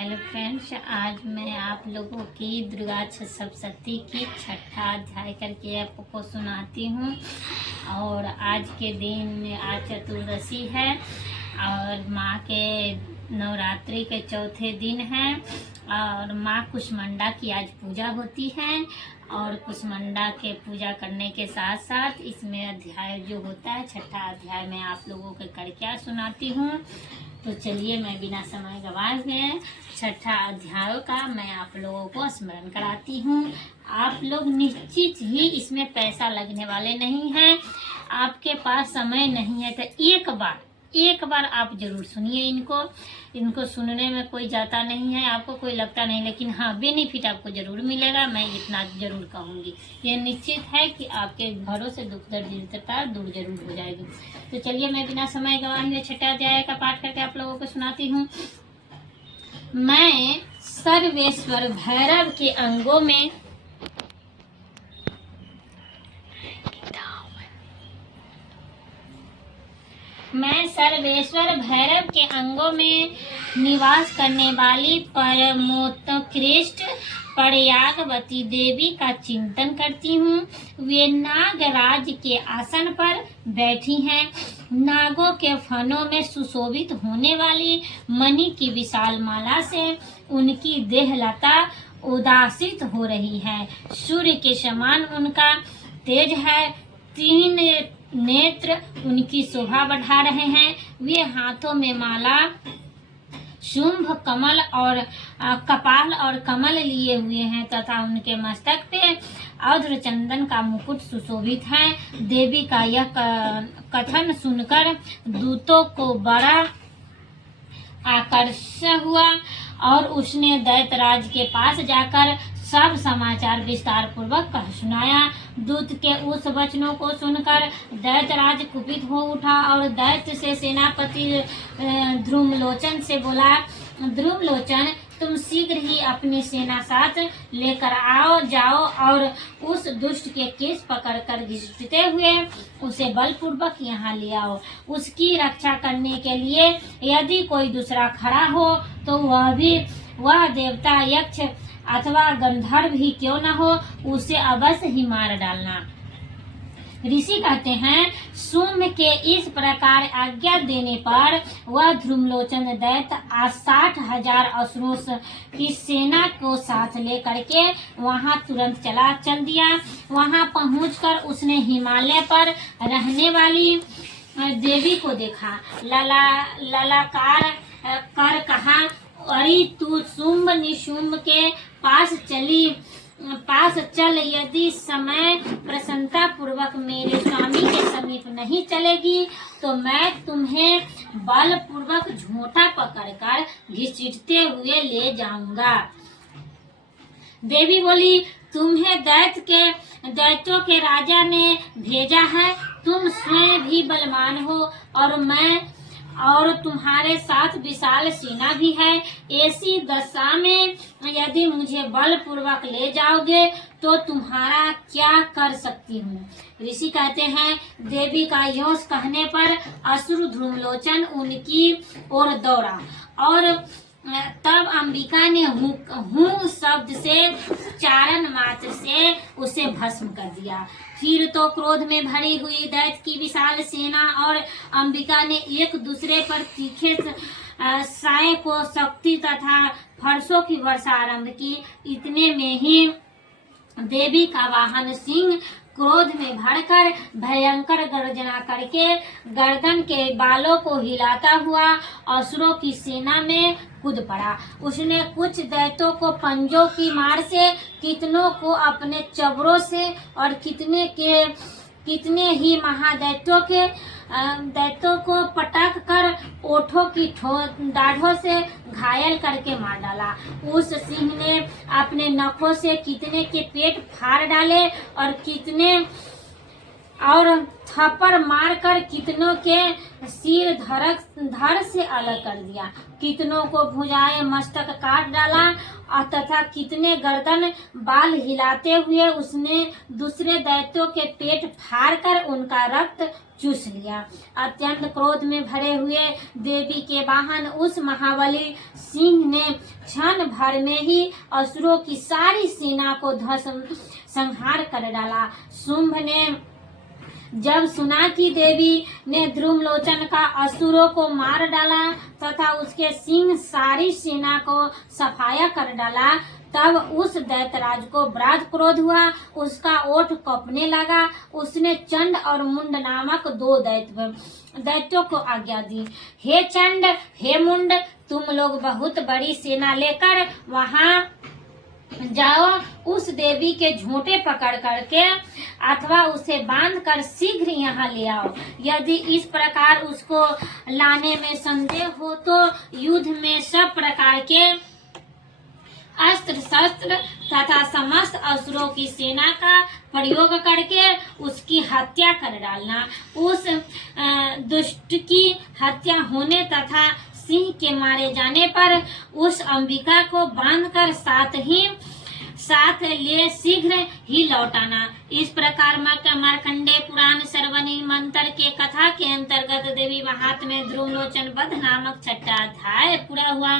Hello friends, आज मैं आप लोगों की दुर्गा सप्तशती की छठा अध्याय करके आपको सुनाती हूँ। और आज के दिन आज चतुर्दशी है और माँ के नवरात्रि के चौथे दिन है और माँ कुष्मांडा की आज पूजा होती है। और कुष्मांडा के पूजा करने के साथ साथ इसमें अध्याय जो होता है छठा अध्याय मैं आप लोगों के करके सुनाती हूँ। तो चलिए मैं बिना समय गवाए हुए छठा अध्याय का मैं आप लोगों को स्मरण कराती हूँ। आप लोग निश्चित ही इसमें पैसा लगने वाले नहीं हैं। आपके पास समय नहीं है तो एक बार आप जरूर सुनिए। इनको सुनने में कोई जाता नहीं है, आपको कोई लगता नहीं, लेकिन हाँ बेनिफिट आपको जरूर मिलेगा। मैं इतना जरूर कहूँगी, ये निश्चित है कि आपके घरों से दुख दरिद्रता दूर जरूर हो जाएगी। तो चलिए मैं बिना समय गवाए हुए छठा अध्याय का पाठ करके आप लोगों को सुनाती हूँ। मैं सर्वेश्वर भैरव के अंगों में निवास करने वाली परमोत्कृष्ट प्रयागवती देवी का चिंतन करती हूँ। वे नागराज के आसन पर बैठी हैं। नागों के फनों में सुशोभित होने वाली मणि की विशाल माला से उनकी देहलता उदासित हो रही है। सूर्य के समान उनका तेज है। 3 नेत्र उनकी शोभा बढ़ा रहे हैं। वे हाथों में माला, शुंभ, कमल और कपाल और कमल लिए हुए हैं तथा उनके मस्तक पे औद्र चंदन का मुकुट सुशोभित है। देवी का यह कथन सुनकर दूतों को बड़ा आकर्षण हुआ और उसने दैत्यराज के पास जाकर सब समाचार विस्तार पूर्वक कह सुनाया। दूत के उस वचनों को सुनकर दैत्यराज कुपित हो उठा और दैत्य से सेनापति ध्रुमलोचन से बोला, ध्रुमलोचन, तुम शीघ्र ही अपनी सेना साथ लेकर जाओ और उस दुष्ट के केस पकड़कर घसीटते हुए उसे बलपूर्वक यहाँ ले आओ। उसकी रक्षा करने के लिए यदि कोई दूसरा खड़ा हो तो वह देवता, यक्ष अथवा गंधर्व ही क्यों न हो, उसे अवश्य ही मार डालना। ऋषि कहते हैं, सोम के इस प्रकार आज्ञा देने पर वह ध्रुमलोचन दैत्य 60,000 असुरों की सेना को साथ लेकर के वहां तुरंत चल दिया। वहां पहुंचकर उसने हिमालय पर रहने वाली देवी को देखा। ललाकार कर कहा, अरे तू शुंभ निशुंभ के पास चल, यदि समय प्रसन्नता पूर्वक मेरे स्वामी के समीप नहीं चलेगी तो मैं तुम्हें बलपूर्वक झोंटा पकड़कर घसीटते हुए ले जाऊंगा। देवी बोली, तुम्हें दैत्यों के राजा ने भेजा है। तुम स्वयं भी बलवान हो और तुम्हारे साथ विशाल सेना भी है। ऐसी दशा में यदि मुझे बलपूर्वक ले जाओगे तो तुम्हारा क्या कर सकती हूँ। ऋषि कहते हैं, देवी का यों कहने पर असुर ध्रुमलोचन उनकी ओर दौड़ा और तब अंबिका ने हूँ शब्द से चारण मात्र से उसे भस्म कर दिया। फिर तो क्रोध में भरी हुई दैत्य की विशाल सेना और अंबिका ने एक दूसरे पर तीखे साए को शक्ति तथा फरसों की वर्षा आरंभ की। इतने में ही देवी का वाहन सिंह क्रोध में भरकर भयंकर गर्जना करके गर्दन के बालों को हिलाता हुआ असुरों की सेना में कूद पड़ा। उसने कुछ दैत्यों को पंजों की मार से, कितनों को अपने चबरों से और कितने ही दैत्यों को पटक कर ओठों की दाढ़ों से घायल करके मार डाला। उस सिंह ने अपने नखों से कितने के पेट फाड़ डाले और और थप्पड़ मारकर कितनों के सिर धड़ से अलग कर दिया, कितनों को भुजाए मस्तक काट डाला और तथा कितने गर्दन बाल हिलाते हुए उसने दूसरे दैत्यों के पेट फाड़कर उनका रक्त चूस लिया। अत्यंत क्रोध में भरे हुए देवी के वाहन उस महाबली सिंह ने क्षण भर में ही असुरों की सारी सेना को ध्वस्त संहार कर डाला। शुंभ ने जब सुना कि देवी ने ध्रुमलोचन का असुरों को मार डाला तथा उसके सिंह सारी सेना को सफाया कर डाला, तब उस दैत्यराज को बड़ा क्रोध हुआ, उसका ओठ कँपने लगा। उसने चंड और मुंड नामक 2 दैत्यों को आज्ञा दी, हे चंड, हे मुंड, तुम लोग बहुत बड़ी सेना लेकर वहां जाओ, उस देवी के झूठे पकड़ करके अथवा उसे बांध कर शीघ्र यहाँ ले आओ। यदि इस प्रकार उसको लाने में संदेह हो तो युद्ध में सब प्रकार के अस्त्र शस्त्र तथा समस्त असुरों की सेना का प्रयोग करके उसकी हत्या कर डालना। उस दुष्ट की हत्या होने तथा सिंह के मारे जाने पर उस अंबिका को बांधकर साथ ले शीघ्र ही लौटाना। इस प्रकार मार्कंडेय पुराण सर्वनी मंत्र के कथा के अंतर्गत देवी महात्म्य ध्रुवलोचन वध नामक 6वां अध्याय पूरा हुआ।